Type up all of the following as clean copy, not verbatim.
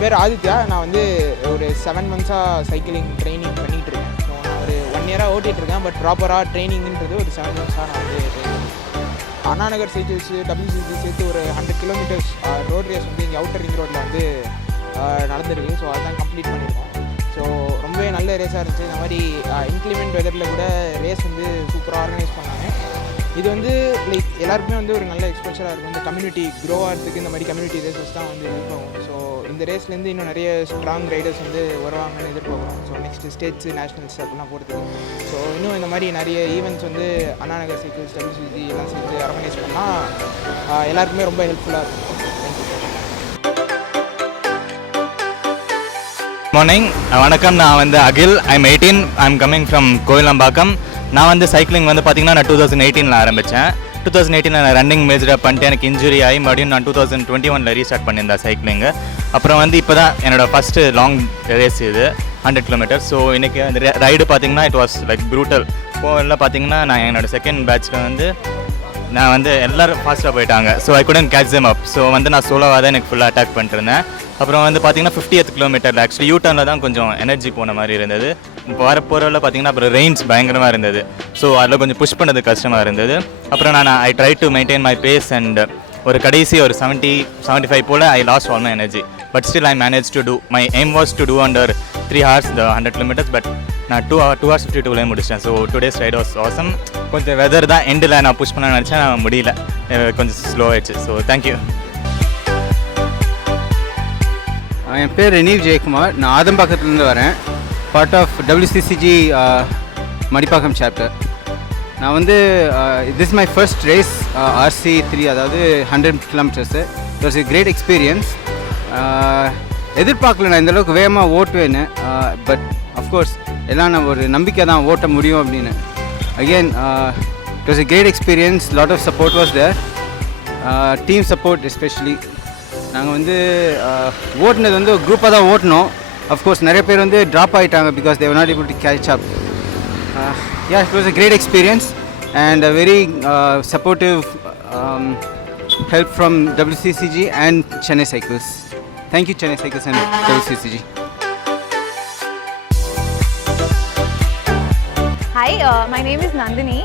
என் பேர் ஆதித்யா. நான் வந்து ஒரு 7 மந்த்ஸாக சைக்கிளிங் ட்ரைனிங் பண்ணிகிட்ருக்கேன். ஸோ நான் ஒரு 1 இயராக ஓட்டிகிட்ருக்கேன். பட் ப்ராப்பராக ட்ரைனிங்கிறது ஒரு 7 மந்த்ஸாக நான் வந்து ட்ரெயின் பண்ணியிருக்கேன். அண்ணா நகர் சைக்கிள்ஸு WCC சேர்த்து ஒரு 100 கிலோமீட்டர்ஸ் ரோட் ரேஸ் வந்து இங்கே அவுட்டர் ரிங் ரோட்டில் வந்து நடந்துருக்கு. ஸோ அதுதான் கம்ப்ளீட் பண்ணியிருக்கோம். ஸோ ரொம்பவே நல்ல ரேஸாக இருந்துச்சு. இந்த மாதிரி இன்க்ளிமெண்ட் வெதரில் கூட ரேஸ் வந்து சூப்பராக ஆர்கனைஸ் பண்ணாங்க. இது வந்து லைக் எல்லாருக்குமே வந்து ஒரு நல்ல எக்ஸ்போஷராக இருக்கும். இந்த கம்யூனிட்டி க்ரோ ஆகிறதுக்கு இந்த மாதிரி கம்யூனிட்டி ரேசஸ் தான் வந்து இருக்கும். ஸோ இந்த ரேஸ்லேருந்து இன்னும் நிறைய ஸ்ட்ராங் ரைடர்ஸ் வந்து வருவாங்கன்னு எதிர்பார்க்குறோம். ஸோ நெக்ஸ்ட்டு ஸ்டேட்ஸு நேஷ்னல்ஸ் அப்படிலாம் போகிறதுக்கு. ஸோ இன்னும் இந்த மாதிரி நிறைய ஈவெண்ட்ஸ் வந்து அண்ணா நகர் சைக்கிள்ஸ் WCC எல்லாம் சேர்ந்து ஆர்கனைஸ் பண்ணால் எல்லாருக்குமே ரொம்ப ஹெல்ப்ஃபுல்லாக இருக்கும். மார்னிங், வணக்கம். நான் வந்து Akhil. I'm 18. I'm coming from Koyilambakkam. நான் வந்து சைக்கிளிங் வந்து பார்த்திங்கன்னா நான் 2018 ஆரம்பித்தேன். 2018 நான் ரன்னிங் மேஜராக பண்ணிட்டு எனக்கு இன்ஜுரி ஆகி மறுபடியும் நான் 2021 ரீஸ்டார்ட் பண்ணியிருந்தேன் சைக்கிளிங்கு. அப்புறம் வந்து இப்போ தான் என்னோடய ஃபஸ்ட்டு லாங் ரேஸ் இது 100 கிலோமீட்டர். ஸோ இன்றைக்கி அந்த ரைடு பார்த்திங்கன்னா இட் வாஸ் லைக் ப்ரூட்டல். இப்போல்லாம் பார்த்திங்கன்னா நான் என்னோடய செகண்ட் பேட்ச்சில் வந்து நான் வந்து எல்லோரும் ஃபாஸ்ட்டாக போயிட்டாங்க. So I couldn't catch them அப். ஸோ வந்து நான் சோலோவாக தான் எனக்கு ஃபுல்லாக அட்டாக் பண்ணிட்டுருந்தேன். அப்புறம் வந்து பார்த்திங்கன்னா 50th கிலோமீட்டரில் ஆக்சுவலி யூட்டர்னில் தான் கொஞ்சம் எனர்ஜி போன மாதிரி இருந்தது. இப்போ வரப்போகிறவில் பார்த்திங்கன்னா அப்புறம் ரெயின்ஸ் பயங்கரமாக இருந்தது. ஸோ அதில் கொஞ்சம் புஷ் பண்ணது கஷ்டமாக இருந்தது. அப்புறம் நான் I try to maintain my pace and ஒரு கடைசி ஒரு 70-75 போல் I lost all my energy. But still I manage to do. My aim was to do under 3 hours the 100 kilometers. But நான் 2 hours 52 முடிச்சிட்டேன். So today's ride was awesome. கொஞ்சம் weather தான் எண்டில் நான் புஷ் பண்ண நினச்சேன், நான் முடியல, கொஞ்சம் ஸ்லோ ஆயிடுச்சு. So thank you. என் பேர் ரெனீவ் ஜெயக்குமார். நான் ஆதம்பாக்கத்துலேருந்து வரேன். Part of WCCG Madipakkam chapter. நான் வந்து this my first race RC3, அதாவது 100 kilometres. It was a great experience. எதிர்பார்க்கல நான் இந்தளவுக்கு வேகமாக ஓட்டுவேன்னு. பட் அஃப்கோர்ஸ் எல்லாம் நான் ஒரு நம்பிக்கை தான் ஓட்ட முடியும் அப்படின்னு. Again it was a great experience. Lot of support was there, team support especially. நாங்கள் வந்து ஓட்டினது வந்து குரூப்பாக தான் ஓட்டினோம். அஃப்கோர்ஸ் நிறைய பேர் வந்து ட்ராப் ஆகிட்டாங்க because they were not able to catch up. Yeah, it was a great experience and a very supportive help from WCCG and Chennai Cycles. Thank you Chennai Cycles and WCCG. Hi, my name is Nandini.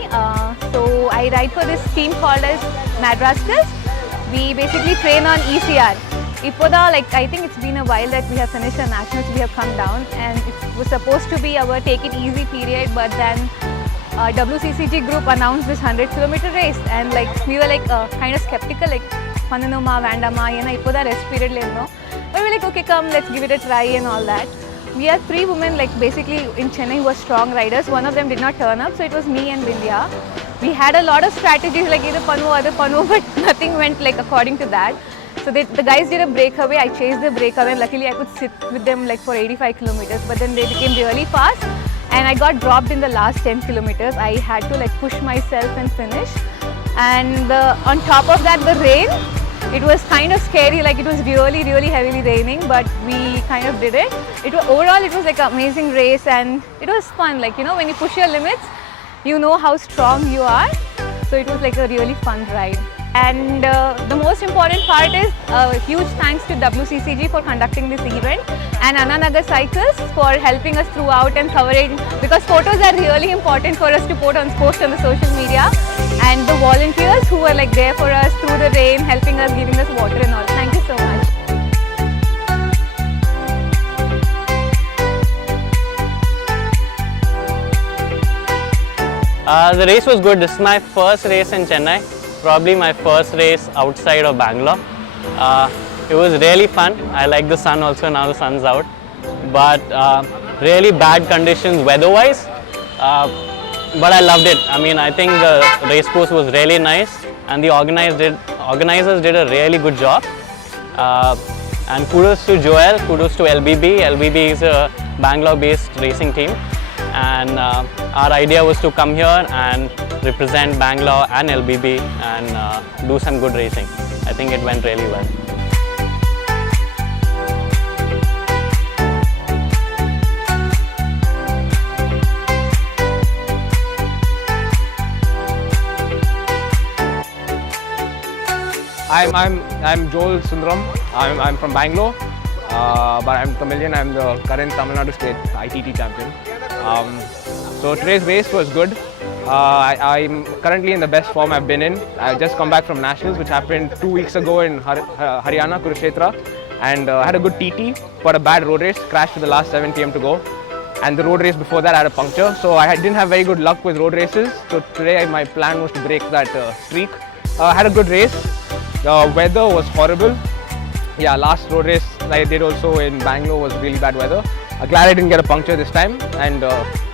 So I ride for this team called as Mad Rascals. We basically train on ECR. Ipoda, like I think it's been a while that we have finished our nationals, we have come down, and it was supposed to be our take it easy period, but then WCCG group announced this 100 kilometer race, and like we were like kind of skeptical, like pananuma vandama yena ipoda rest period ledno, but we were like okay, come let's give it a try and all that. We are 3 women like basically in Chennai who were strong riders. One of them did not turn up, so it was me and Vindhya. We had a lot of strategies like either panu or other panu, but nothing went like according to that. So the guys did a breakaway. I chased the breakaway and luckily I could sit with them like for 85 kilometers, but then they became really fast and I got dropped in the last 10 kilometers. I had to like push myself and finish, and on top of that the rain, it was kind of scary. Like it was really heavily raining, but we kind of did it. Overall it was like an amazing race and it was fun. Like, you know, when you push your limits, you know how strong you are. So it was like a really fun ride. And the most important part is huge thanks to WCCG for conducting this event and Anna Nagar Cycles for helping us throughout and covering, because photos are really important for us to post on the social media, and the volunteers who were like there for us through the rain, helping us, giving us water and all. Thank you so much. The race was good. This is my first race in Chennai, probably my first race outside of Bangalore. It was really fun. I like the sun also, now the sun's out. But really bad conditions weather-wise. But I loved it. I mean, I think the race course was really nice and the organizers did a really good job. And kudos to Joel, kudos to LBB. LBB is a Bangalore-based racing team. And our idea was to come here and represent Bangalore and LBB and do some good racing. I think it went really well. I'm Joel Sundaram. I'm from Bangalore. but I'm Tamilian. I'm the current Tamil Nadu State ITT champion. So today's race was good. I'm currently in the best form I've been in. I've just come back from nationals, which happened 2 weeks ago in Haryana, Kurukshetra, and I had a good TT, but a bad road race. Crashed with the last 7 km to go, and the road race before that I had a puncture. So I didn't have very good luck with road races. So today my plan was to break that streak. I had a good race. The weather was horrible. Yeah, last road race I did also in Bangalore was really bad weather. Glad I didn't get a puncture this time, and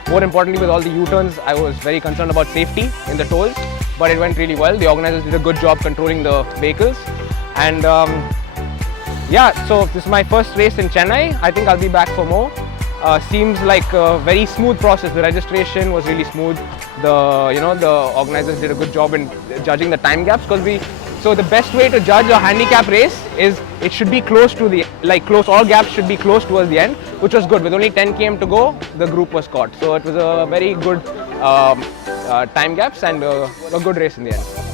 more importantly, with all the U-turns, I was very concerned about safety in the tolls, but it went really well. The organizers did a good job controlling the vehicles, and yeah, so this is my first race in Chennai. I think I'll be back for more. Seems like a very smooth process. The registration was really smooth. The organizers did a good job in judging the time gaps, because so the best way to judge a handicap race is it should be close to all gaps should be close towards the end, which was good. With only 10 km to go, the group was caught. So it was a very good time gaps and a good race in the end.